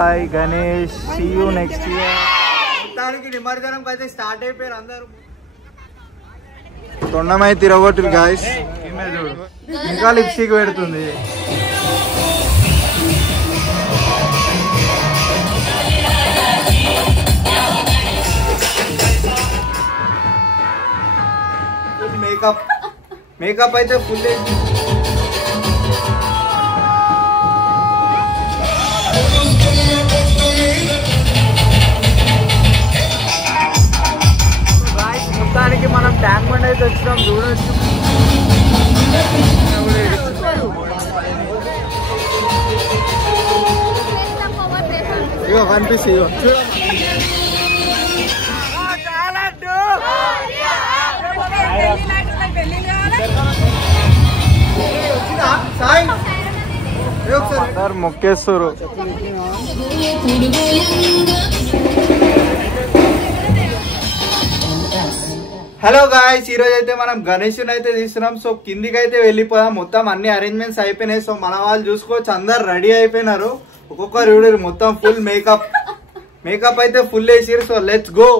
Bye Ganesh, see you next year. మొత్తానికి నిమజ్జనం అయితే స్టార్ట్ అయిపోయారు అందరూ. తొండమై తిరగొట్టు గాయ్స్. ఇంకా లిప్స్టిక్ పెడుతుంది. మేకప్ అయితే ఫుల్ మొత్తానికి మనం ట్యాంక్ బండ్ అయితే వచ్చినాం చూడొచ్చు. ఇగో కనిపిస్తుంది ఇగో అందరు మొక్కేస్తారు. హలో గాయ్స్, ఈ రోజు అయితే మనం గణేష్ అయితే తీస్తున్నాం. సో కిందికి అయితే వెళ్ళిపోదాం. మొత్తం అన్ని అరేంజ్మెంట్స్ అయిపోయినాయి. సో మన వాళ్ళు చూసుకోవచ్చు అందరు రెడీ అయిపోయినారు. ఒక్కొక్కరు చూడరు మొత్తం ఫుల్ మేకప్ అయితే ఫుల్ వేసిరు. So let's go.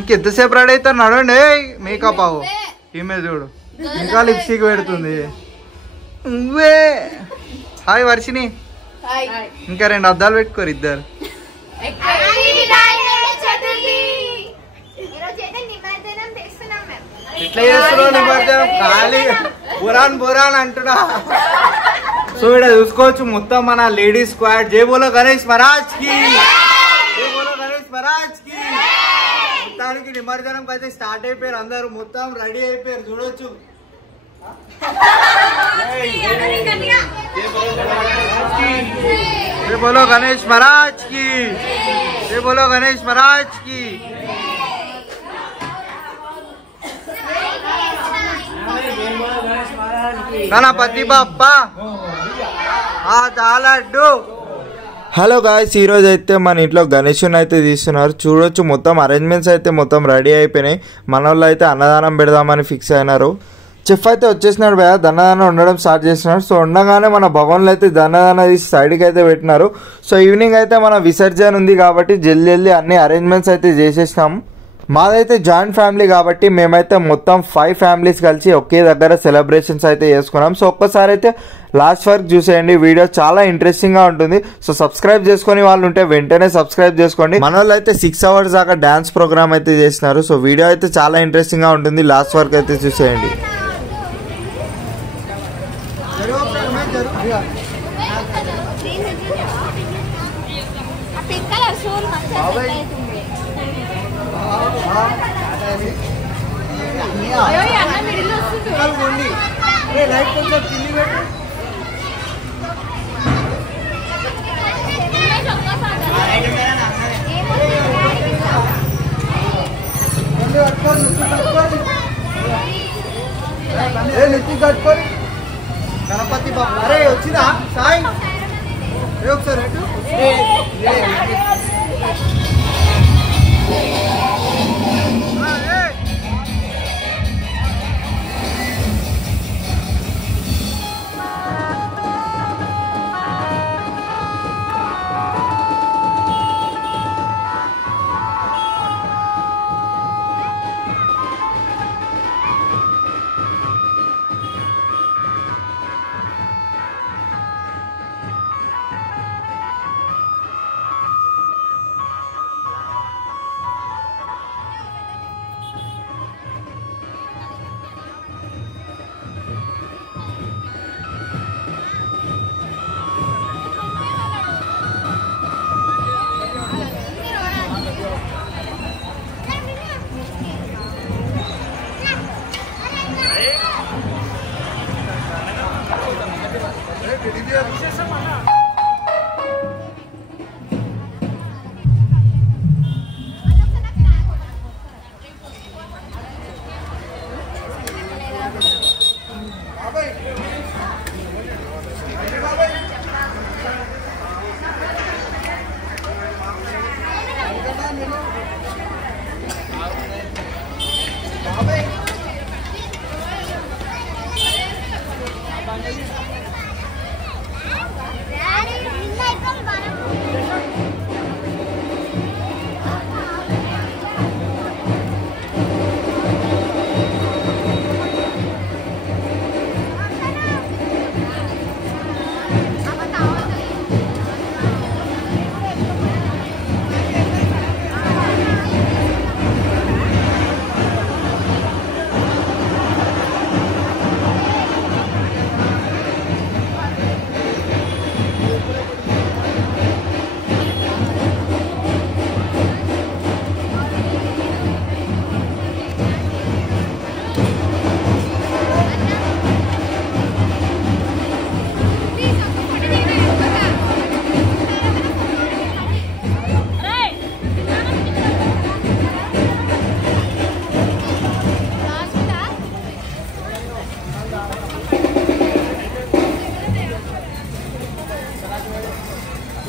ఇంకెంతసేపు రెడీ అవుతారు నడవండి. మేకప్ అవు ఈమె చూడు ఇంకా లిప్స్టిక్ పెడుతుంది. నువ్వే హాయ్ వర్షిని. ఇంకా 2 అద్దాలు పెట్టుకోరు ఇద్దరు. ఎట్లా చేస్తున్నావు నిమజ్జనం? ఖాళీ బురాన్ అంటున్నా. సో ఇక్కడ చూసుకోవచ్చు మొత్తం మన లేడీస్ స్క్వాడ్. జై బోలో గణేష్ మహారాజ్ కి, జై బోలో గణేష్ మహారాజ్ కి. మొత్తానికి నిమజ్జనం అయితే స్టార్ట్ అయిపోయారు అందరు. మొత్తం రెడీ అయిపోయారు చూడొచ్చు. జై బోలో గణేష్ మహారాజ్ కి, జై బోలో గణేష్ మహారాజ్ కి. గణపతి బప్పా చాలడ్డు. హలో గాయ్స్, ఈరోజు అయితే మన ఇంట్లో గణేషుని అయితే తీస్తున్నారు చూడొచ్చు. మొత్తం అరేంజ్మెంట్స్ అయితే మొత్తం రెడీ అయిపోయినాయి. మన వాళ్ళు అయితే అన్నదానం పెడదామని ఫిక్స్ అయినారు. చెఫ్ అయితే వచ్చేసినాడు భయ, దన్నదానం ఉండడం స్టార్ట్ చేసినాడు. సో ఉండగానే మన భగవాన్లు అయితే దన్నదానం తీసి సైడ్కి అయితే పెట్టినారు. సో ఈవినింగ్ అయితే మన విసర్జన ఉంది కాబట్టి జల్దీ అన్ని అరేంజ్మెంట్స్ అయితే చేసేసినాము. మాదైతే జాయింట్ ఫ్యామిలీ కాబట్టి మేమైతే మొత్తం 5 ఫ్యామిలీస్ కలిసి ఒకే దగ్గర సెలబ్రేషన్స్ అయితే చేసుకున్నాం. సో ఒక్కసారి అయితే లాస్ట్ వరకు చూసేయండి. వీడియో చాలా ఇంట్రెస్టింగ్ గా ఉంటుంది. సో సబ్స్క్రైబ్ చేసుకుని వాళ్ళు ఉంటే వెంటనే సబ్స్క్రైబ్ చేసుకోండి. మన వాళ్ళు అయితే 6 hours దాకా డాన్స్ ప్రోగ్రామ్ అయితే చేసినారు. సో వీడియో అయితే చాలా ఇంట్రెస్టింగ్ గా ఉంటుంది. లాస్ట్ వరకు అయితే చూసేయండి. గణపతి బాబు అరే వచ్చిందా సాయి ఒకసారి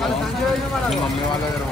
మమ్మీ వాళ్ళ దగ్గర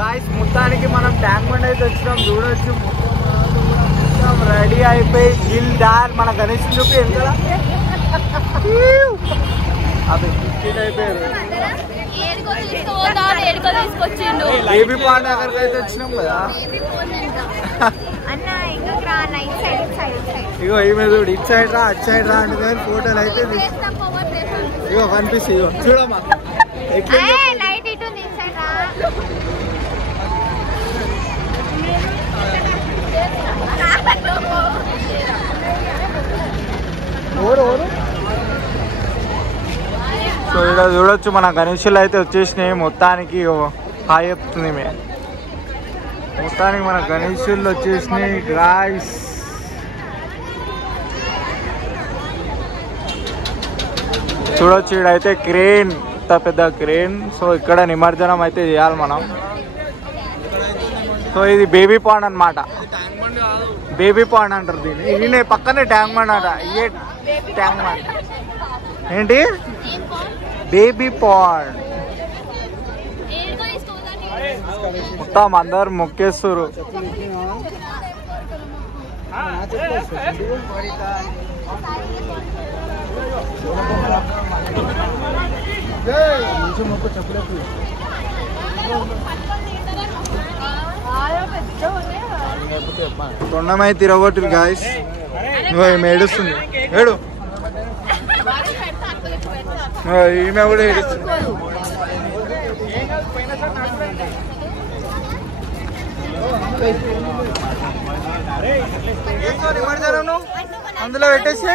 గాయ్స్ మొత్తానికి మనం ట్యాంక్ బండ్ అయితే వచ్చినాం. చూడొచ్చు రెడీ అయిపోయి గిల్ డార్ మన గణేష్ చూపి ఎంత అయిపోయారు. బేబీ పాండ్ దగ్గరికి అయితే వచ్చినాం కదా. ఇగో ఈమె చూడు ఇట్ సైడ్ రా అట్ సైడ్ రా అంటే ఫోటోలు అయితే ఇగో కనిపిస్తుంది. ఇగో చూడమ్మా ఎట్లా సో ఇక్కడ చూడొచ్చు మన గణేషులు అయితే వచ్చేసినాయి. మొత్తానికి హాయ్ చెప్తుంది మే. మొత్తానికి మన గణేషులు వచ్చేసినాయి గాయ్స్. చూడొచ్చు ఇక్కడైతే క్రేన్, ఇంత పెద్ద క్రేన్. సో ఇక్కడ నిమజ్జనం అయితే చేయాలి మనం. సో ఇది బేబీ పాండ్ అనమాట. బేబీ పాండ్ అంటారు దీన్ని. ఇది పక్కనే ట్యాంక్ బండ్ అంట. ఇదే ట్యాంక్ బండ్. ఏంటి బేబీ పాండ్. మొత్తం అందరు మొక్కేస్తారు. తొండమై తిరగొట్టు గాయస్. ఈమె ఏడుస్తుంది. ఏడు ఈమె కూడా ఏడుస్తుంది. అందులో పెట్టేసి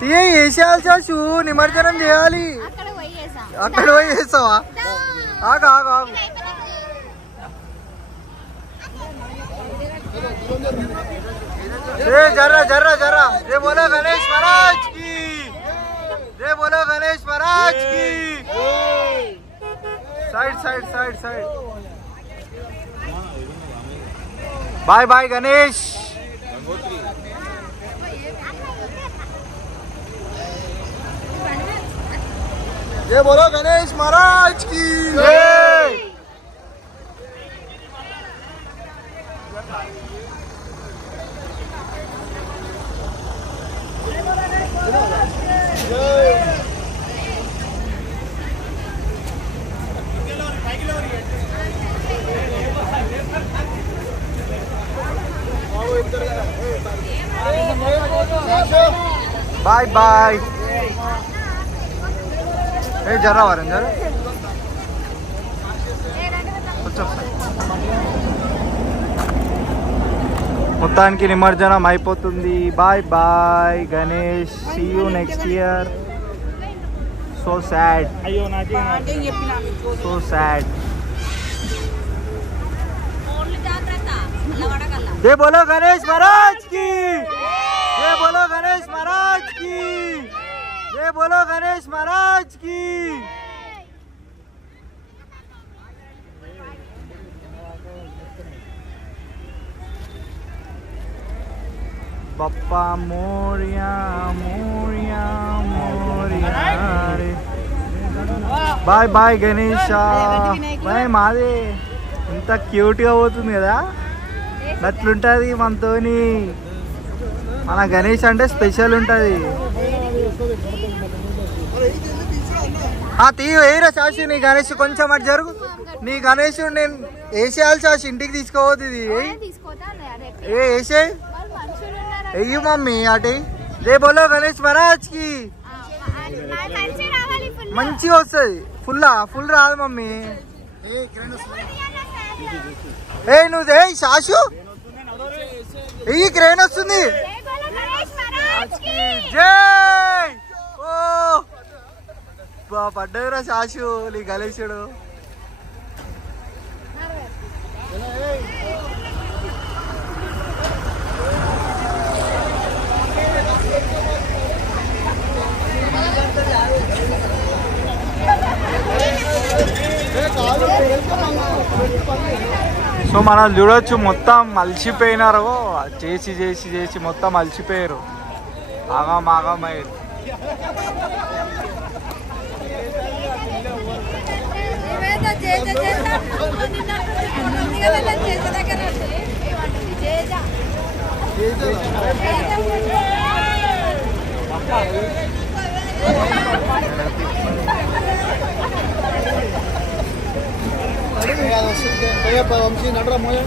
తీయ వేసేయాలి చాచు. నిమజ్జనం చేయాలి. అక్కడ పోయి వేస్తావా? ఆగు ఆగు ఆగు. జర్రా జర్రా జర్రా. జై బోలో గణేష్ మహారాజ్ की, जय बोलो गणेश महाराज की. Side side side side. Bye bye Ganesh. जय बोलो गणेश महाराज की जय. Bye bye. जरा वरण जरा మొత్తానికి నిమజ్జనం అయిపోతుంది. Bye bye Ganesh. See you next year. So sad, so sad. జై బోలో గణేష్ మహారాజ్ కి, జై బోలో గణేష్ మహారాజ్ కి, జై బోలో గణేష్ మహారాజ్ కి. బప్పా మోరియా మోరియా మోరియా రే. Bye bye Ganesh bye. మాదే ఇంత క్యూట్గా పోతుంది కదా, అట్లుంటుంది మనతోని. మన గణేష్ అంటే స్పెషల్ ఉంటుంది. తీరా శాషి నీ గణేష్ కొంచెం అటు జరుగు. నీ గణేష్ నేను వేసేయాలి శాషి, ఇంటికి తీసుకోవద్దు. ఇది వేసే వెయ్యి మమ్మీ అటు. రే బోలో గణేష్ మహారాజ్ కి. మంచిగా వస్తుంది. ఫుల్ రాదు మమ్మీ. ఏ నువ్వు ఏ శాషు ఈ క్రేన్ వస్తుంది. జై. ఓ పడ్డదిరా శాషు నీ గణేశుడు. సో మనం చూడొచ్చు మొత్తం అలసిపోయినారు. చేసి చేసి చేసి మొత్తం అలసిపోయారు. ఆగమయ్యారు. వంశీ నడరా మోయ.